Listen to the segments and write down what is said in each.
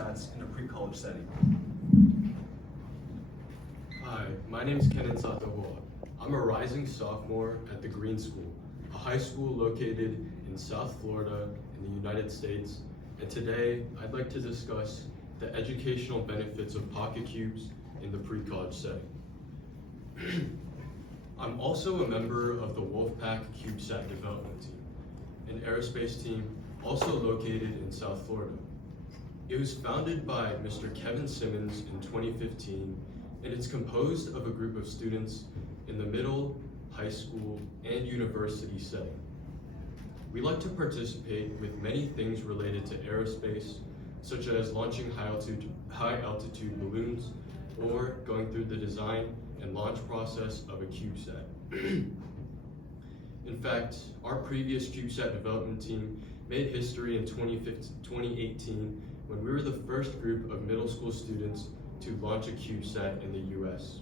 CubeSats in a pre-college setting. Hi, my name is Kenan Sato-Hau. I'm a rising sophomore at the Green School, a high school located in South Florida in the United States, and today I'd like to discuss the educational benefits of PocketQubes in the pre-college setting. I'm also a member of the Wolfpack CubeSat development team, an aerospace team also located in South Florida. It was founded by Mr. Kevin Simmons in 2015, and it's composed of a group of students in the middle, high school, and university setting. We like to participate with many things related to aerospace, such as launching high altitude balloons, or going through the design and launch process of a CubeSat. In fact, our previous CubeSat development team made history in 2018 when we were the first group of middle school students to launch a CubeSat in the US.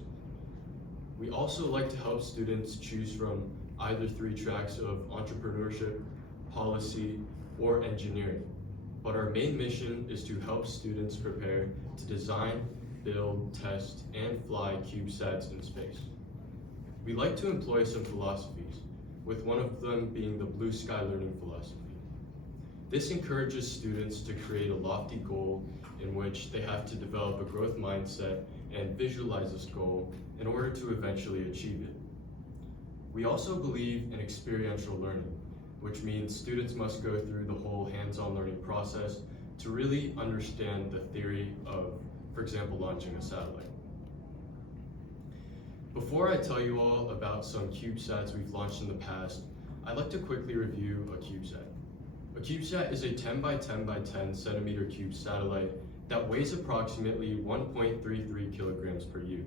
We also like to help students choose from either 3 tracks of entrepreneurship, policy, or engineering. But our main mission is to help students prepare to design, build, test, and fly CubeSats in space. We like to employ some philosophies, with one of them being the blue sky learning philosophy. This encourages students to create a lofty goal in which they have to develop a growth mindset and visualize this goal in order to eventually achieve it. We also believe in experiential learning, which means students must go through the whole hands-on learning process to really understand the theory of, for example, launching a satellite. Before I tell you all about some CubeSats we've launched in the past, I'd like to quickly review a CubeSat. A CubeSat is a 10 by 10 by 10 centimeter cube satellite that weighs approximately 1.33 kilograms per U.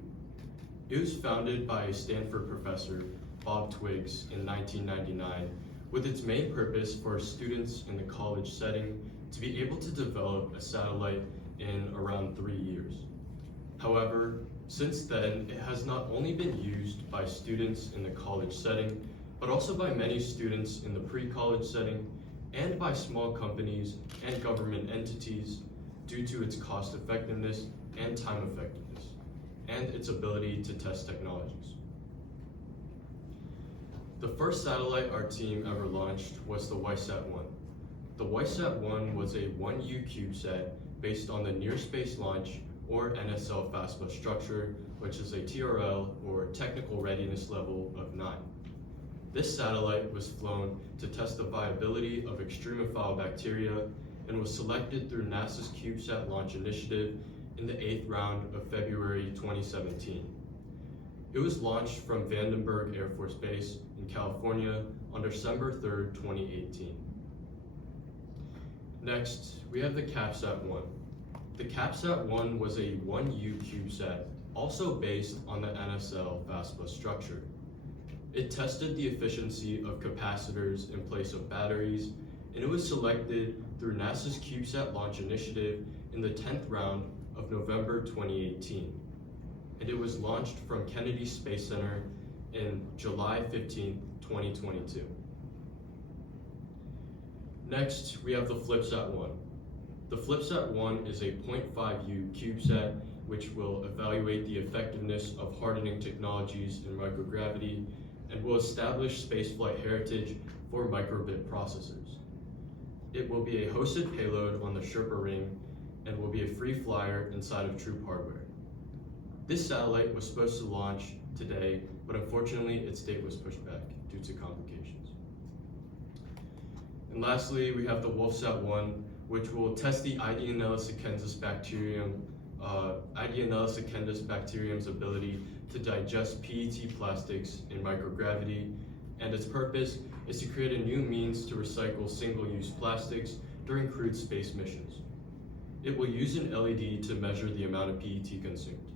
It was founded by a Stanford professor, Bob Twiggs, in 1999, with its main purpose for students in the college setting to be able to develop a satellite in around 3 years. However, since then, it has not only been used by students in the college setting, but also by many students in the pre-college setting and by small companies and government entities due to its cost effectiveness and time effectiveness, and its ability to test technologies. The first satellite our team ever launched was the WISat-1. The WISat-1 was a 1U CubeSat based on the Near Space Launch or NSL fastbus structure, which is a TRL or technical readiness level of 9. This satellite was flown to test the viability of extremophile bacteria and was selected through NASA's CubeSat launch initiative in the 8th round of February 2017. It was launched from Vandenberg Air Force Base in California on December 3rd, 2018. Next, we have the CAPSat-1. The CAPSat-1 was a 1U CubeSat, also based on the NSL fastbus structure. It tested the efficiency of capacitors in place of batteries, and it was selected through NASA's CubeSat launch initiative in the 10th round of November 2018. And it was launched from Kennedy Space Center in July 15, 2022. Next, we have the FlipSat-1. The FlipSat-1 is a 0.5U CubeSat which will evaluate the effectiveness of hardening technologies in microgravity and will establish spaceflight heritage for microbit processors. It will be a hosted payload on the Sherpa ring and will be a free flyer inside of Troop hardware. This satellite was supposed to launch today, but unfortunately its date was pushed back due to complications. And lastly, we have the WolfSat-1, which will test the Ideonellus bacterium's ability to digest PET plastics in microgravity, and its purpose is to create a new means to recycle single-use plastics during crewed space missions. It will use an LED to measure the amount of PET consumed.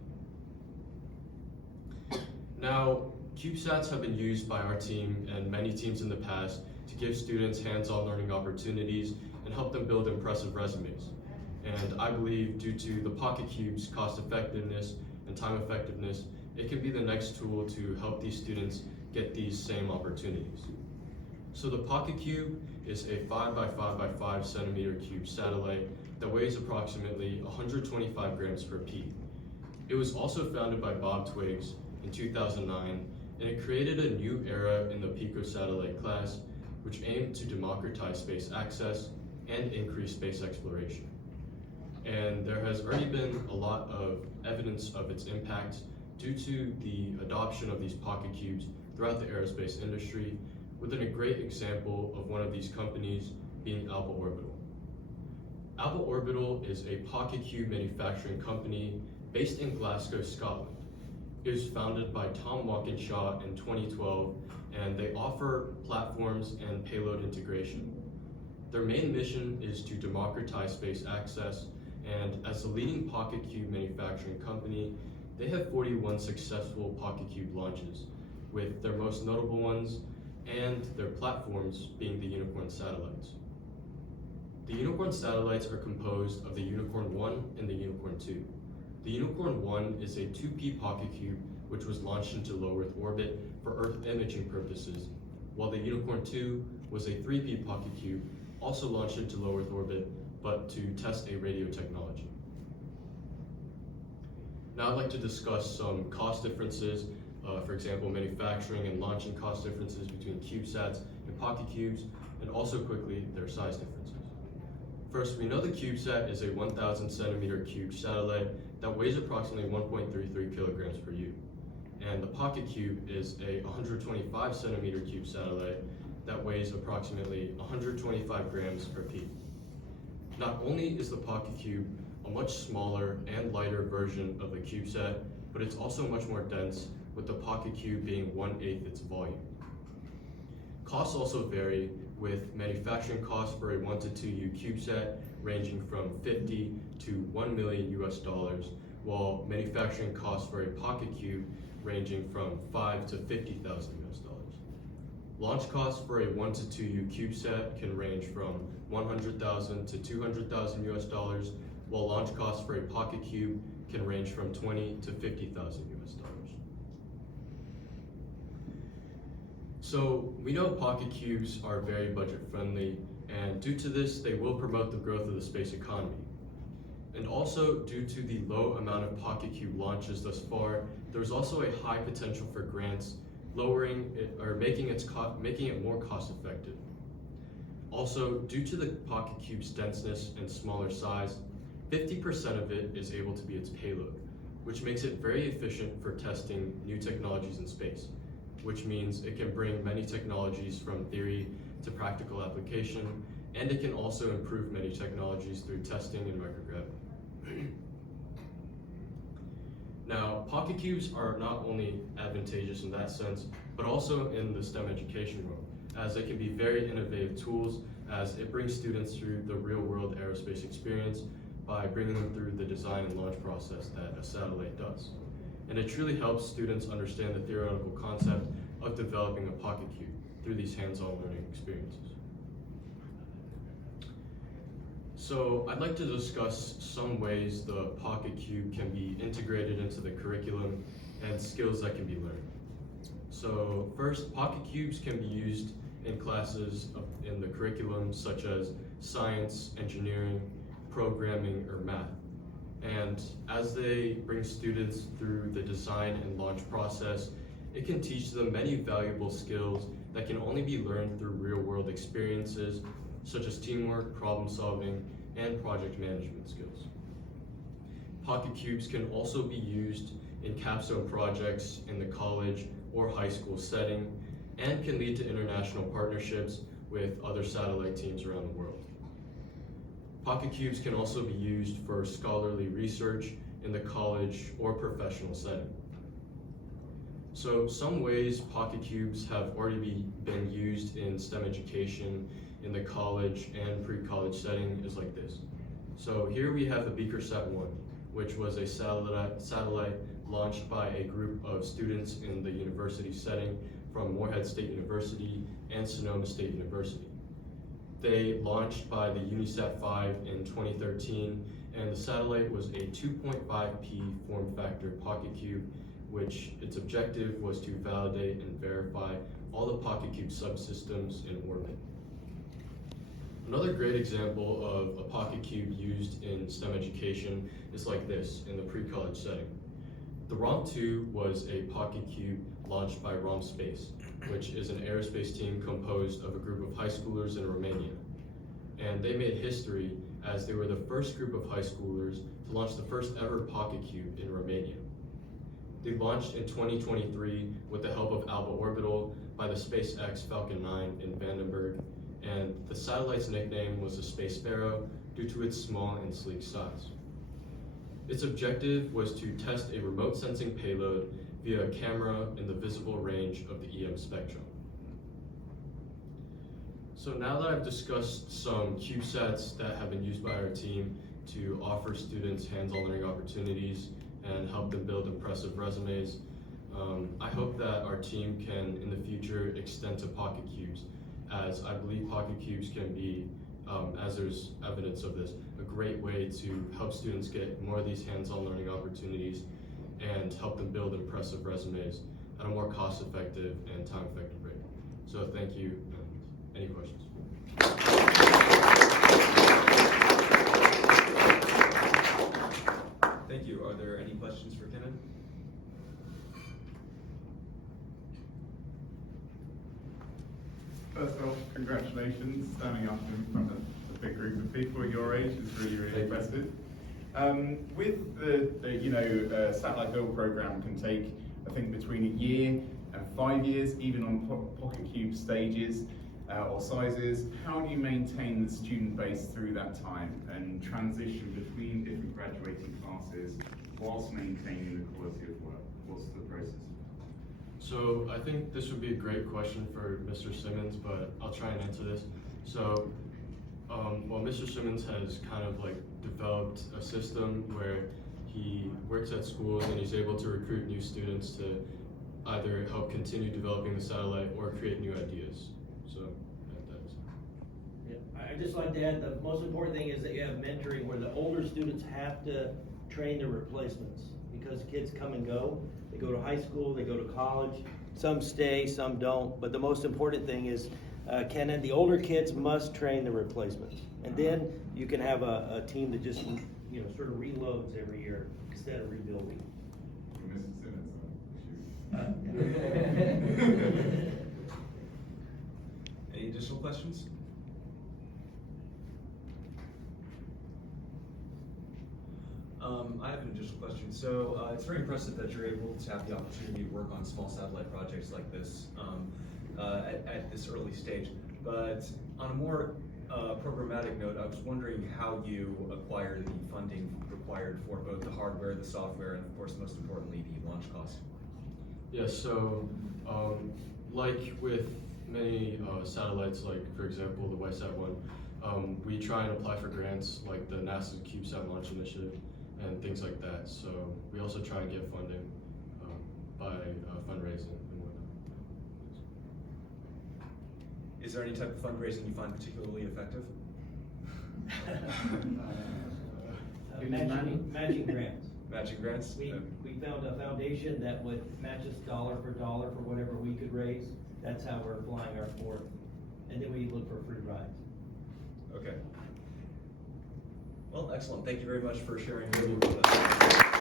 Now, CubeSats have been used by our team and many teams in the past to give students hands-on learning opportunities and help them build impressive resumes. And I believe due to the PocketQubes' cost effectiveness and time effectiveness, it can be the next tool to help these students get these same opportunities. So the PocketQube is a 5 by 5 by 5 centimeter cube satellite that weighs approximately 125 grams per peak. It was also founded by Bob Twiggs in 2009, and it created a new era in the picosatellite class, which aimed to democratize space access and increase space exploration. And there has already been a lot of evidence of its impact due to the adoption of these PocketQubes throughout the aerospace industry, with a great example of one of these companies being Alpha Orbital. Alpha Orbital is a PocketQube manufacturing company based in Glasgow, Scotland. It was founded by Tom Walkinshaw in 2012, and they offer platforms and payload integration. Their main mission is to democratize space access, and as the leading PocketQube manufacturing company, they have 41 successful PocketQube launches, with their most notable ones and their platforms being the Unicorn satellites. The Unicorn satellites are composed of the Unicorn 1 and the Unicorn 2. The Unicorn 1 is a 2P PocketQube which was launched into low Earth orbit for Earth imaging purposes, while the Unicorn 2 was a 3P PocketQube also launched into low Earth orbit but to test a radio technology. Now I'd like to discuss some cost differences, for example, manufacturing and launching cost differences between CubeSats and PocketQubes, and also quickly their size differences. First, we know the CubeSat is a 1,000 centimeter cube satellite that weighs approximately 1.33 kilograms per U. And the PocketQube is a 125 centimeter cube satellite that weighs approximately 125 grams per peak. Not only is the PocketQube a much smaller and lighter version of the CubeSat, but it's also much more dense, with the PocketQube being 1/8 its volume. Costs also vary, with manufacturing costs for a 1 to 2U CubeSat ranging from $50 to $1 million US, while manufacturing costs for a PocketQube ranging from $5 to $50,000 US. Launch costs for a 1 to 2U CubeSat can range from $100,000 to $200,000 US, while launch costs for a PocketQube can range from $20,000 to $50,000 US. So we know PocketQubes are very budget friendly, and due to this, they will promote the growth of the space economy. And also, due to the low amount of PocketQube launches thus far, there's also a high potential for grants, lowering it or making it more cost effective. Also, due to the PocketQube's denseness and smaller size, 50% of it is able to be its payload, which makes it very efficient for testing new technologies in space, which means it can bring many technologies from theory to practical application, and it can also improve many technologies through testing in microgravity. Now, PocketQubes are not only advantageous in that sense, but also in the STEM education realm, as they can be very innovative tools as it brings students through the real-world aerospace experience by bringing them through the design and launch process that a satellite does. And it truly helps students understand the theoretical concept of developing a PocketQube through these hands-on learning experiences. So I'd like to discuss some ways the PocketQube can be integrated into the curriculum and skills that can be learned. So first, PocketQubes can be used in classes in the curriculum such as science, engineering, programming, or math. And as they bring students through the design and launch process, it can teach them many valuable skills that can only be learned through real-world experiences, such as teamwork, problem solving, and project management skills. PocketQubes can also be used in capstone projects in the college or high school setting, and can lead to international partnerships with other satellite teams around the world. PocketQubes can also be used for scholarly research in the college or professional setting. So some ways PocketQubes have already been used in STEM education in the college and pre-college setting is like this. So here we have the BeakerSat-1, which was a satellite launched by a group of students in the university setting from Morehead State University and Sonoma State University. They launched by the UniSat-5 in 2013, and the satellite was a 2.5P form factor PocketQube, which its objective was to validate and verify all the PocketQube subsystems in orbit. Another great example of a pocket cube used in STEM education is like this in the pre-college setting. The ROM2 was a pocket cube launched by ROM Space, which is an aerospace team composed of a group of high schoolers in Romania. And they made history as they were the first group of high schoolers to launch the first ever pocket cube in Romania. They launched in 2023 with the help of Alba Orbital by the SpaceX Falcon 9 in Vandenberg, and the satellite's nickname was the Space Pharaoh due to its small and sleek size. Its objective was to test a remote sensing payload via a camera in the visible range of the EM spectrum. So now that I've discussed some CubeSats that have been used by our team to offer students hands-on learning opportunities and help them build impressive resumes, I hope that our team can, in the future, extend to PocketQubes, as I believe PocketQubes can be, as there's evidence of this, a great way to help students get more of these hands-on learning opportunities and help them build impressive resumes at a more cost-effective and time-effective rate. So thank you, and any questions? Thank you. Are there any questions for Kenan? First off, congratulations. Standing up in front of a big group of people at your age is really, really impressive. With the satellite build program can take, I think, between a year and 5 years, even on PocketQube stages or sizes. How do you maintain the student base through that time and transition between different graduating classes whilst maintaining the quality of work? What's the process? So I think this would be a great question for Mr. Simmons, but I'll try and answer this. So, well, Mr. Simmons has kind of like developed a system where he works at schools and he's able to recruit new students to either help continue developing the satellite or create new ideas. So that is. Yeah, I'd just like to add, the most important thing is that you have mentoring where the older students have to train their replacements, because kids come and go. They go to high school, they go to college, some stay, some don't, but the most important thing is, Kenan, the older kids must train the replacements. And then you can have a team that just, sort of reloads every year instead of rebuilding. For Mr. Simmons, Any additional questions? I have an additional question. So it's very impressive that you're able to have the opportunity to work on small satellite projects like this at this early stage. But on a more programmatic note, I was wondering how you acquired the funding required for both the hardware, the software, and of course, most importantly, the launch cost. Yes, so like with many satellites, like for example the WISAT one, we try and apply for grants like the NASA's CubeSat launch initiative and things like that. So we also try and get funding by fundraising and whatnot. Is there any type of fundraising you find particularly effective? Matching grants. Matching grants? We found a foundation that would match us dollar for dollar for whatever we could raise. That's how we're flying our sport. And then we look for free rides. Okay. Well, excellent. Thank you very much for sharing your view with us.